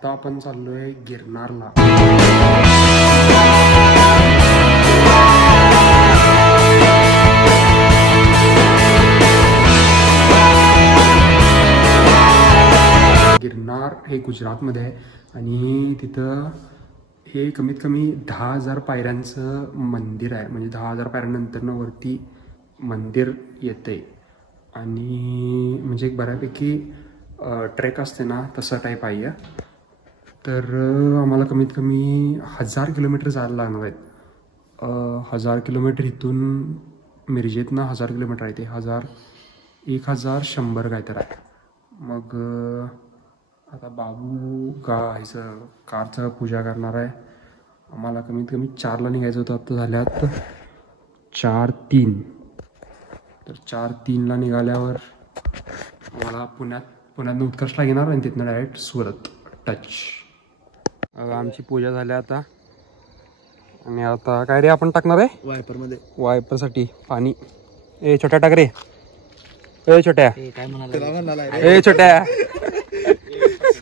आता आपण चाललोय गिरनारला. गिरनार हे गुजरातमध्ये आहे आणि तिथं हे कमीत कमी 10,000 पायऱ्यांचं मंदिर आहे. म्हणजे 10,000 पायऱ्यानंतर वरती मंदिर येते आणि म्हणजे एक बऱ्यापैकी ट्रेक असते ना तसं टाईप आहे. तर आम्हाला कमीत कमी 1000 किलोमीटर जायला लागणार आहेत. 1000 किलोमीटर इथून मिरजेतनं 1000 किलोमीटर आहे ते 1100 काय तर आहे. मग आता बाबू ह्याचं कारचं पूजा करणार आहे. आम्हाला कमीत कमी 4ला निघायचं होतं. आता झाल्यात 4:03. तर 4:03ला निघाल्यावर आम्हाला पुण्यातनं उत्कर्षला घेणार आणि तिथनं डायरेक्ट सुरत टच. आमची पूजा झाली आता आणि आता काय रे आपण टाकणार आहे वायपरमध्ये. वायपरसाठी पाणी. ए छोट्या टाक रे. ए छोट्या काय म्हणाला ए छोट्या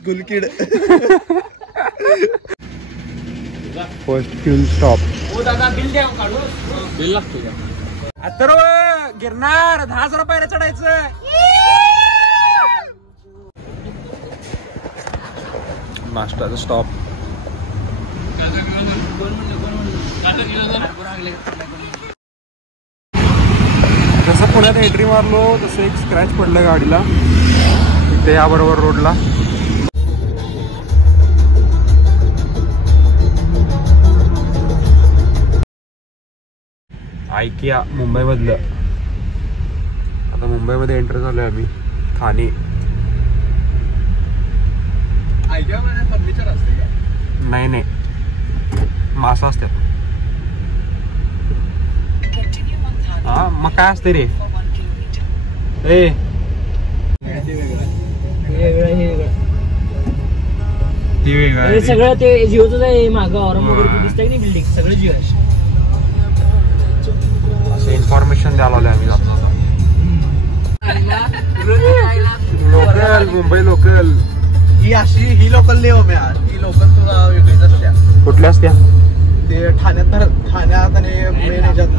गुलकीड. First fuel stop. हो दादा बिल द्या काढू. बिल लागतो का? तर गिरनार 10,000 पायऱ्या चढायचं. नाश्ताचा स्टॉप. जसं पुण्यात एंट्री मारलो तसं एक स्क्रॅच पडलं गाडीला इथे याबरोबर रोडला. आयकिया मुंबईमधलं. आता मुंबईमध्ये एंटर झालोय आम्ही. ठाणे. आयकियामध्ये फर्निचर असते का? नाही मासा असते. हा मग काय असते रे. ए ते वेगळं सगळं ते जिओच आहे. मागं औरंगाबाद दिसतंय की बिल्डिंग सगळं जिओ आहे. असं इन्फॉर्मेशन द्यायला आलोय आम्ही. लोकल मुंबई लोकल ही लोकल नाही हो म्या. ही लोकल तुला वेगळीच असत्या. कुठल्या असत्या ते ठाण्यात आणि मेन ह्याच्यात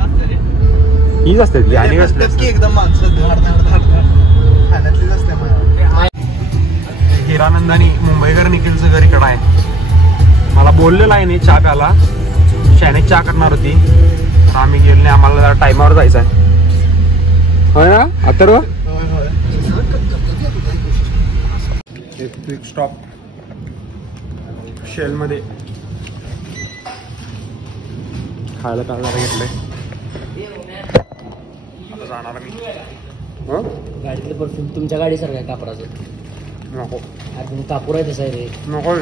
हीच असते ती. आणि असतात की एकदम माणसं धाड ठाण्यातलीच असते. हिरानंदानी मुंबईकर निखिलचं घर इकडं आहे. मला बोललेलं आहे नाही चहा प्याला. शाने चहा करणार होती. आम्ही गेलो नाही. आम्हाला टायमावर जायचं आहे. होय ना अथर्व. एक क्विक स्टॉप शेलमध्ये खायला प्यायला घेतलंय. आता जाणार मी. गाडीतलं परफ्यूम तुमच्या गाडीसारखं आहे कापडाचं. नको तुम्ही कापूर आहे तसं आहे रे. नको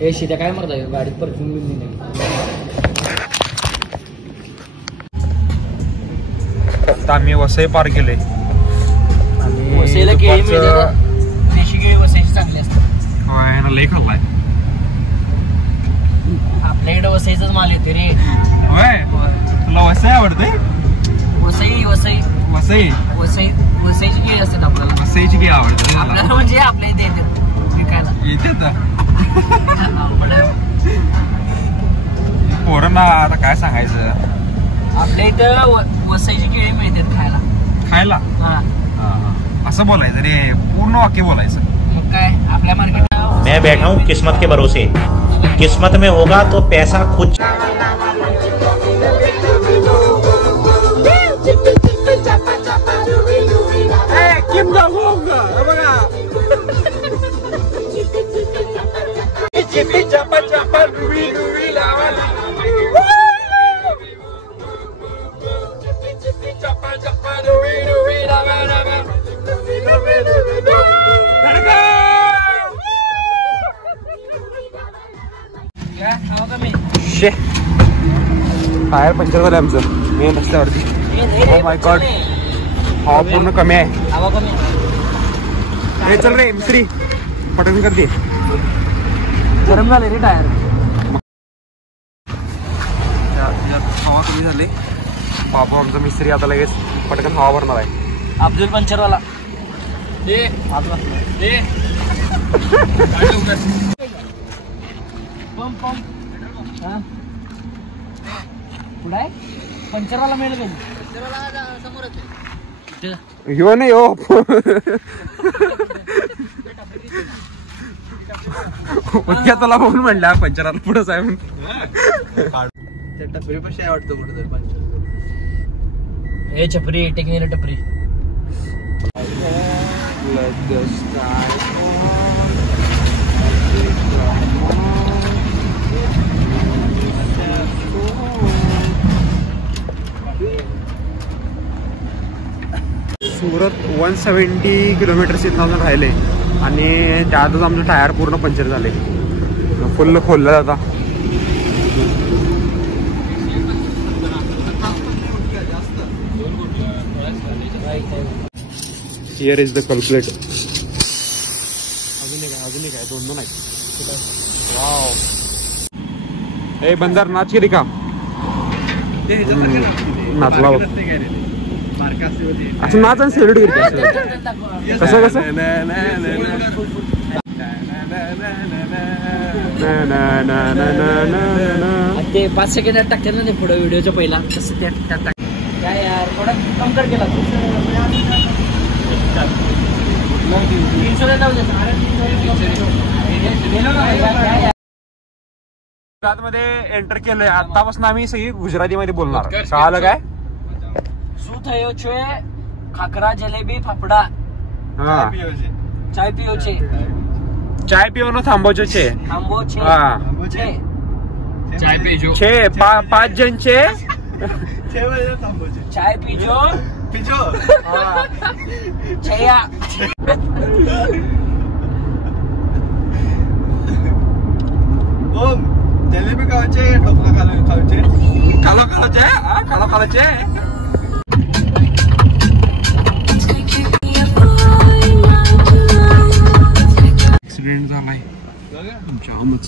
हे शिट्या काय मारता गाडीत परफ्यूम बिल नाही. आता आम्ही वसई पार केले. वसईला केळी मिळतात. देशी केळी वसईची चांगली असतात. होय ना लई खाल्लाय. आपल्याकडे वसईचाच माल येते रे. होय तुला वसई आवडते. वसई वसई वसई वसई वसईची केळी असतात आपल्याला. वसईची केळी आवडते आपल्याला म्हणजे आपल्या इथे येतात विकायला. येते पोरांना आता काय सांगायचं. आपल्या इथं वसईची केळी मिळतात खायला. खायला असं बोलायचं रे. पूर्ण वाक्य बोलायचं. मग काय आपल्या मार्केट. मैं बैठा हूँ किस्मत के भरोसे. किस्मत में होगा तो पैसा खुद. टायर पंक्चर झालं आमचं मेन रस्त्यावरती. ओ माय गॉड हवा पूर्ण कमी आहे. हवा कमी. अरे चल रे मिस्त्री पटकन करते. गरम झाले रे टायर. हवा कमी झाली. बाबू आमचा मिस्त्री आता लगेच पटकन हवा भरणार आहे. अब्दुल पंचरवाला दे. पंप हा पुढे पंचरवाला मिळेल का समोरच यो नाही हो उद्या तुला म्हणून म्हणला पंचराला पुढंच आहे म्हणून टपरी पशी वाटतं कुठं पंचर हे छपरी टेक्निकल टपरी सुरत 170 किलोमीटर्स इथं राहिले आणि त्यातच आमचं टायर पूर्ण पंक्चर झाले फुल खोललं जाता हिअर इज द कल्क्युलेट अजून एक आहे दोन आहेत वाव ए बंदर नाच की का नाचला असं नाच आणि सेल्यूट करते कसं कसं ते 5 सेकंदात टाकते ना ते पुढे व्हिडिओच्या पहिला कसं त्या टाक काय यार थोडा कम कर केला गुजरातमध्ये एंटर केलंय आतापासून आम्ही सगळी गुजरातीमध्ये बोलणार कळालं काय શું થયો છે ખાખરા જલેબી ફાફડા ચાય પીઓ છે ચાય પીવાનો થાંભો છે આંબો છે હા છે चाय पीजो છે 5 જણ છે ચાય પીજો पीजो હા છયા ओम जलेबी खावचे ढोकळा खावचे खालो ऍक्सिडेंट झालाय जामच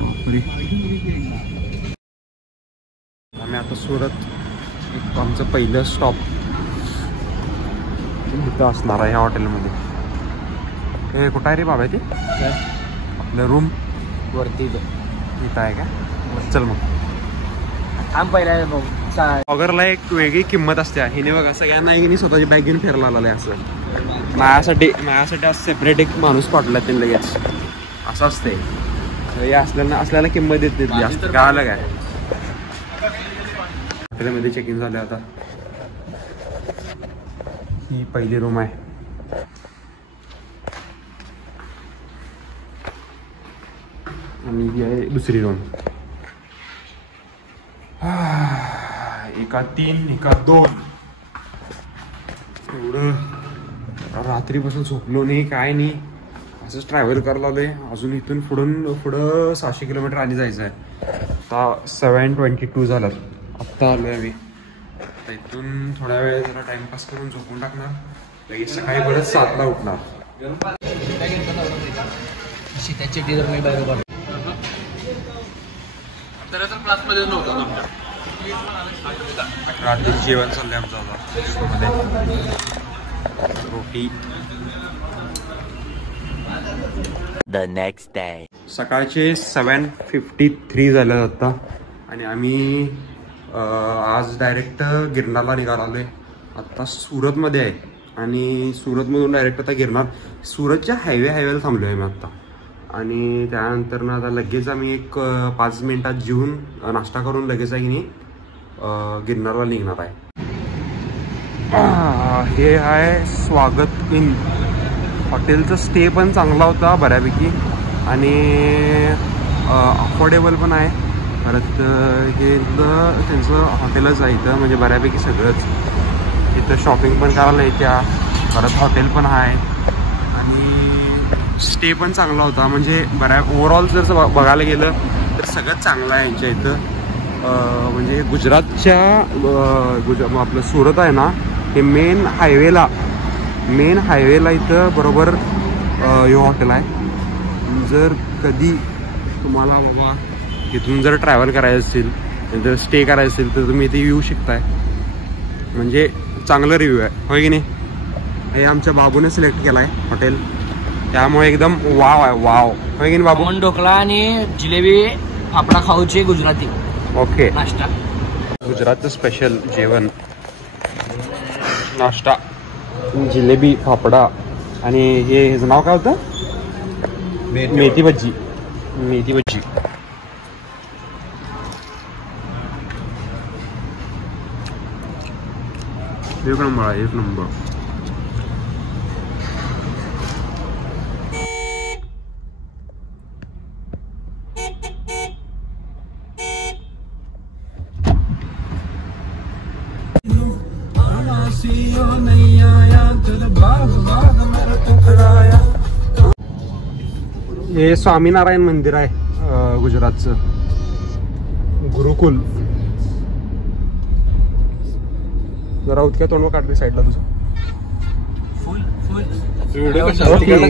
बापरे आम्ही आता सुरत आमचं पहिलं स्टॉप इथं असणार आहे ह्या हॉटेलमध्ये हे कुठं आहे रे बाबा ते आपलं रूम वरती इथं आहे का चल मग थांब पहिला ऑगरला एक वेगळी किंमत असते हिने बघा सगळ्यांना एक स्वतःची बॅग घेऊन फिरायला आलेलं आहे असं माझ्यासाठी आज सेपरेट एक माणूस पाठवला त्यांनी लगेच असं असते हे असल्याला किंमत देत नाही जास्त कळालं काय हॉटेलमध्ये चेक इन झालं आता ही पहिली रूम आहे आणि ही आहे दुसरी रूम एका 3 एका 2 एवढं रात्रीपासून झोपलो नाही काय नाही असंच ट्रॅव्हल करायला आलोय अजून इथून पुढं 600 किलोमीटर आणि जायचं आहे आता 7:22 झालं आत्ता आलोय आम्ही आता इथून थोड्या वेळ जरा टाइमपास करून झोपून टाकणार लगेच सकाळी परत 7ला उठणार शीताची टी जर मी बरोबर तर क्लासमध्ये नव्हतं रात्री जेवण चाललंय आमचं आता रोटी The next day. सकाळचे 7:53 झाले आता आणि आम्ही आज डायरेक्ट गिरनारला निघालोय आता सुरतमध्ये आहे आणि सुरतमधून डायरेक्ट आता गिरनार सुरतच्या हायवेला थांबलो आहे मी आत्ता आणि त्यानंतर ना आता लगेच आम्ही एक 5 मिनिटात जेवून नाश्ता करून लगेच आहे की नाही गिरनारला निघणार आहे हे आहे स्वागत इन हॉटेलचा स्टे पण चांगला होता बऱ्यापैकी आणि अफोर्डेबल पण आहे परत हे त्यांचं हॉटेलच आहे इथं म्हणजे बऱ्यापैकी सगळंच इथं शॉपिंग पण करायला येत्या परत हॉटेल पण आहे आणि स्टे पण चांगला होता म्हणजे ओव्हरऑल जर बघायला गेलं तर सगळंच चांगलं आहे यांच्या इथं म्हणजे गुजरातच्या आपलं सुरत आहे ना हे मेन हायवेला इथं बरोबर हे हॉटेल आहे जर कधी तुम्हाला बाबा इथून जर ट्रॅव्हल करायचं असेल जर स्टे करायचं असेल तर तुम्ही इथे येऊ शकताय म्हणजे चांगलं रिव्ह्यू आहे होय की नाही हे आमच्या बाबूने सिलेक्ट केला आहे हॉटेल त्यामुळे एकदम वाव आहे, वाव. होय की नाही बाबू? खमण ढोकळा आणि जिलेबी फाफडा खाऊचे गुजराती ओके. नाश्ता. गुजरातचं स्पेशल जेवण, नाश्ता, जिलेबी, फाफडा आणि हे ह्याचं नाव काय होतं? मेथी भज्जी. मेथी भज्जी. एक नंबर आहे, एक नंबर. हे स्वामीनारायण मंदिर आहे गुजरातचं, गुरुकुल. जरा उतक्या तोंड काढते साईडला तुझं. फुल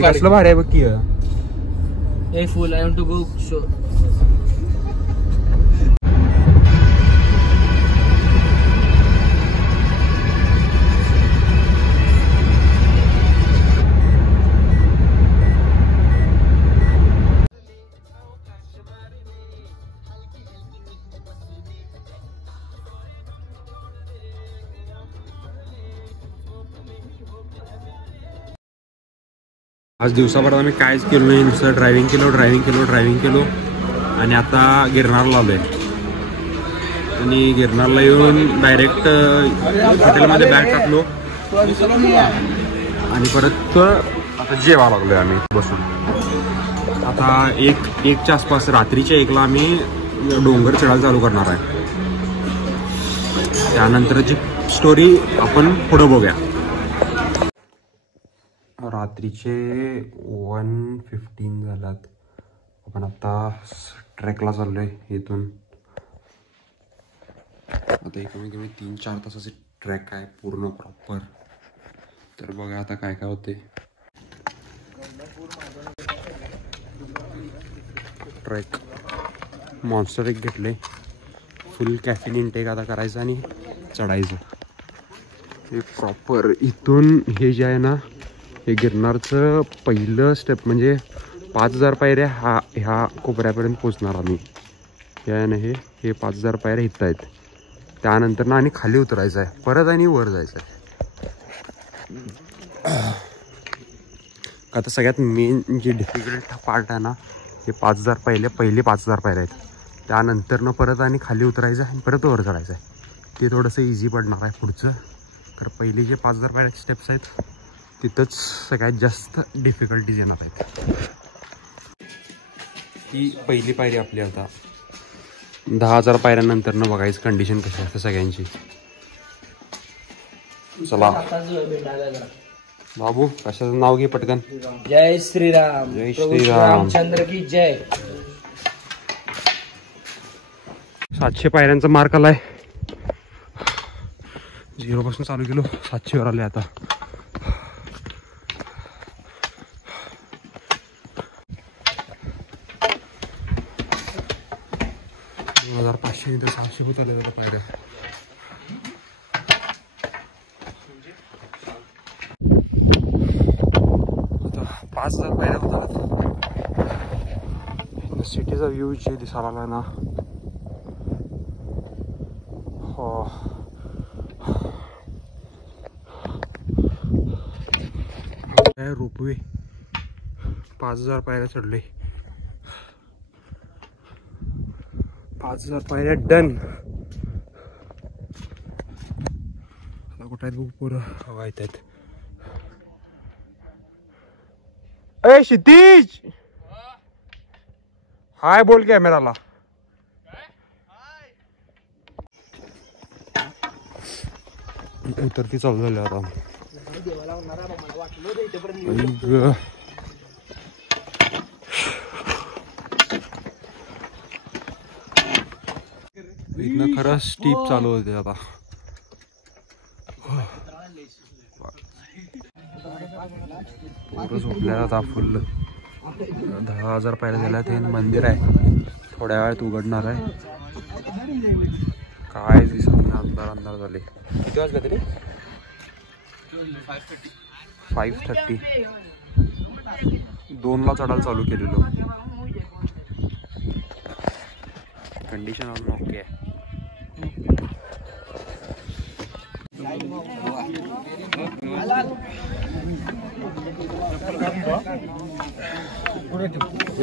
कसलं भारी आहे बघ की. ए full I want to go show. आज दिवसाभरात आम्ही कायच केलो नाही, नुसतं ड्रायव्हिंग केलो आणि आता गिरनारला आलोय. आणि गिरनारला येऊन डायरेक्ट हॉटेलमध्ये बॅग टाकलो आणि परत आता जेवा लागलोय आम्ही बसून. आता एकच्या आसपास, रात्रीच्या 1ला आम्ही डोंगर चढायला चालू करणार आहे. त्यानंतरची स्टोरी आपण पुढं बघूया. रात्रीचे 1:15 झाल्यात. आपण आता ट्रेकला चाललोय इथून. आता कमी कमी 3-4 तासाचे ट्रॅक आहे पूर्ण प्रॉपर. तर बघा आता काय काय होते. ट्रॅक मॉन्स्टर एक घेतले, फुल कॅफिन इनटेक आता करायचं आणि चढायचं. हे प्रॉपर इथून हे जे आहे ना, हे गिरनारचं पहिलं स्टेप म्हणजे 5000 पायऱ्या ह्या कोपऱ्यापर्यंत पोचणार आम्ही. हे आहे ना, हे 5000 पायऱ्या इथं आहेत. त्यानंतर ना आणि खाली उतरायचं आहे परत आणि वर जायचं आहे. आता सगळ्यात मेन जे डिफिकल्ट पार्ट आहे ना, हे 5000 पहिली 5000 पायऱ्या आहेत. त्यानंतर ना परत आणि खाली उतरायचं आहे आणि परत वर चढायचं आहे. ते थोडंसं इझी पडणार आहे पुढचं. तर पहिली जे 5000 पायऱ्याचे स्टेप्स आहेत तिथंच सगळ्यात जास्त डिफिकल्टीज येणार आहेत. ही पहिली पायरी आपली. आता 10,000 पायऱ्यानंतर न बघायचं कंडिशन कशी असते सगळ्यांची. चला बाबू, कशाचं नाव घे पटकन. जय श्रीराम. जय श्रीराम. रामचंद्र की जय. 700 पायऱ्यांचा मार्क आलाय. 0 पासून चालू केलो, 700 वर आले आता. हजार 500 तर 600 होत आले आता पायऱ्या. आता 5000 पायऱ्या होतात. सिटीचा व्ह्यू जे दिसायला आला ना, हो रोपवे. 5000 पायऱ्या चढले. 5000 पायऱ्या डन. आता कुठं आहेत बघ, पोरं हवा येत आहेत. अय क्षितिज, हाय बोल कॅमेराला. उतरती चालू झाली आता. इथनं खरं स्टीप चालू होते आता. पोरं झोपल्या आता फुल. 10,000 पायऱ्या झाल्यात. हे मंदिर आहे, थोड्या वेळात उघडणार आहे. काय दिसत नाही, अंधार झाले. किती वाजले तरी? 5:30. 2ला चढायला चालू केलेलो. कंडिशन अजून ओके आहे.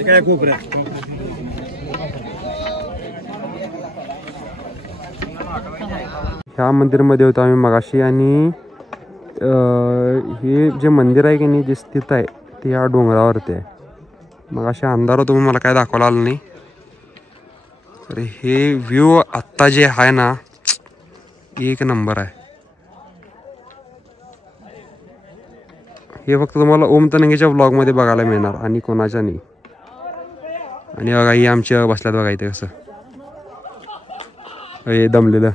काय कोपऱ्यात ह्या मंदिरमध्ये होतो आम्ही मगाशी. आणि हे जे मंदिर आहे की नाही जे स्थित आहे ते या डोंगरावरती आहे. मगाशी अंधार होतो मला काय दाखवलं आलं नाही. तर हे व्ह्यू आत्ता जे आहे ना एक नंबर आहे. हे फक्त तुम्हाला ओम तनंगेच्या ब्लॉगमध्ये बघायला मिळणार आणि कोणाच्या नाही. आणि बघा ही आमच्या बसल्यात बघा इथे कसं हे दमलेलं.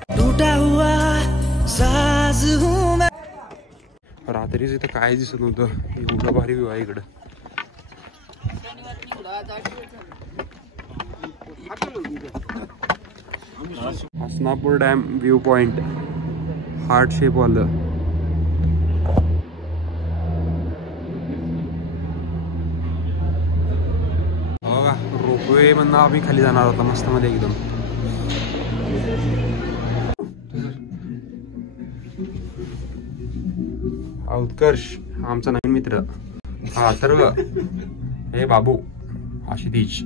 रात्रीच इथं काय दिसत नव्हतं. एवढं भारी व्ह्यू आहे इकडं. Hasanapur dam view point heart shape वालं. बघा रोपवे मधनं आम्ही खाली जाणार होता मस्त मध्ये एकदम. उत्कर्ष आमचा नवीन मित्र. हा अथर्व, हे बाबू, आशितीज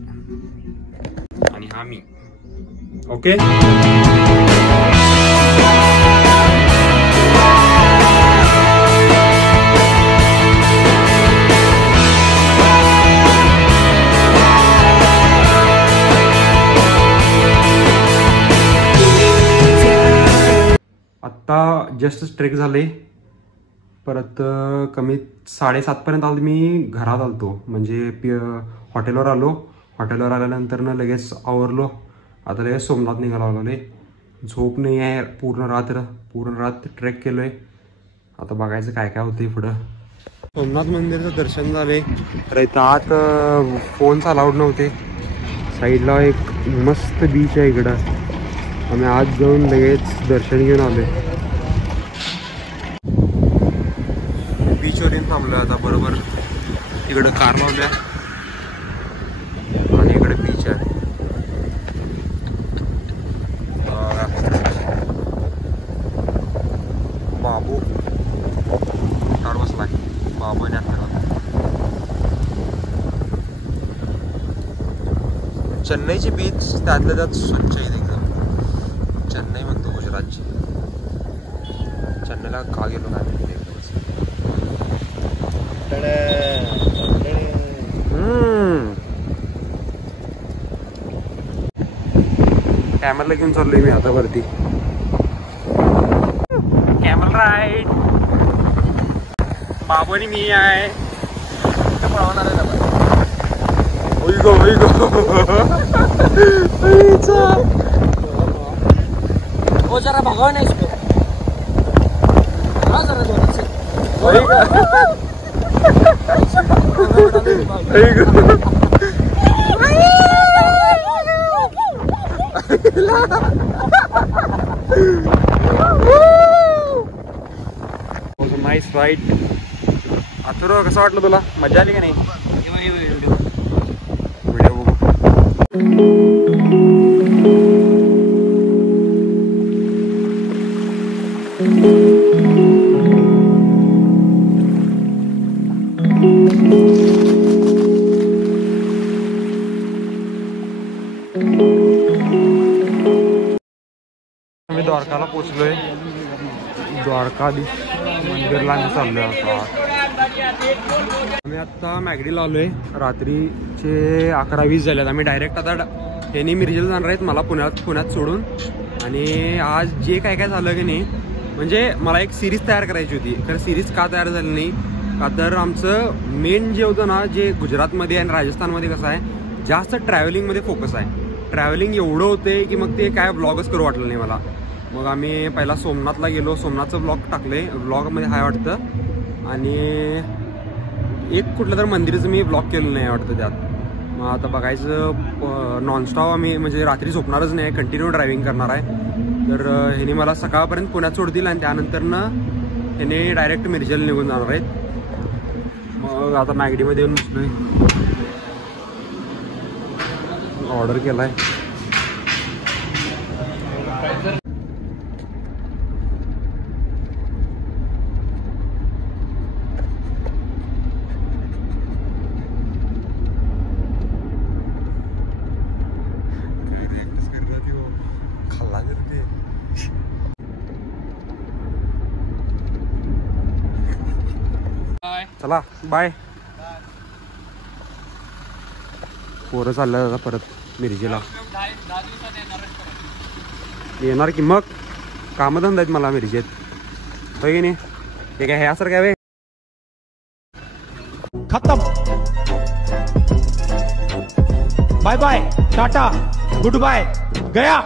आणि हा मी. ओके आत्ता जस्ट ट्रेक झाले. परत कमी 7:30पर्यंत आलो. मी घरात आलतो म्हणजे हॉटेलवर आलो. हॉटेलवर आल्यानंतर ना लगेच आवरलो. आता लगेच सोमनाथ निघाला आलो. झोप नाही आहे पूर्ण रात्र ट्रेक केलोय. आता बघायचं काय काय होतंय पुढं. सोमनाथ मंदिराचं दर्शन झाले. तर इथं आत फोन्स अलाउड नव्हते. साईडला एक मस्त बीच आहे इकडं. आम्ही आत जाऊन लगेच दर्शन घेऊन आलोय. बीचवर येऊन थांबलोय आता. बरोबर इकडं कार लावल्या आणि इकडे बीच आहे. बाबू कार बसलाय. बाबू आणि चेन्नईची बीच त्यातल्या त्यात स्वच्छ आहेत एकदम. चेन्नई म्हणतो गुजरातची. चेन्नईला का गेलो काय माहिती. कॅमेराला घेऊन चाललोय मी आता वरती. कॅमेरा राईड बाबू आणि मी आहे. पळवणार आहे हो जरा भगवान नाही शिकव. हा जरा दोनच नाईस राईट. अथर्व कसं वाटलं तुला? मजा आली का नाही? व्हिडिओ बघू. आम्ही द्वारकाला पोचलोय. द्वारकाधीश मंदिरला आम्ही चाललोय आता. आम्ही आता मॅगडीला आलोय. रात्रीचे 11:20 झालेत. आम्ही डायरेक्ट आता यांनी मिरजेला जाणार आहेत मला पुण्यात सोडून. आणि आज जे काय काय झालं की नाही म्हणजे मला एक सिरीज तयार करायची होती. तर सिरीज का तयार झाली नाही का तर आमचं मेन जे होतं ना जे गुजरातमध्ये आणि राजस्थानमध्ये कसं आहे जास्त ट्रॅव्हलिंगमध्ये फोकस आहे. ट्रॅव्हलिंग एवढं होते की मग ते काय ब्लॉगच करू वाटलं नाही मला. मग आम्ही पहिला सोमनाथला गेलो. सोमनाथचं ब्लॉग टाकले. ब्लॉगमध्ये हाय वाटतं. आणि एक कुठलं तर मंदिराचं मी ब्लॉग केलं नाही वाटतं त्यात. मग आता बघायचं नॉनस्टॉप आम्ही म्हणजे रात्री झोपणारच नाही. कंटिन्यू ड्रायव्हिंग करणार आहे. तर ह्याने मला सकाळपर्यंत पुण्यात सोडतील आणि त्यानंतरनं ह्याने डायरेक्ट मिरजेला निघून जाणार आहेत. मग मग आता मॅगडीमध्ये येऊन बसलोय. ऑर्डर केलाय. चला बाय. पोरं चाललं आता परत मिरजेला. येणार की मग कामधंदा आहेत मला मिरजेत. होय की नाही? ते काय ह्यासारखं काय खत्म. Bye bye tata good bye गया.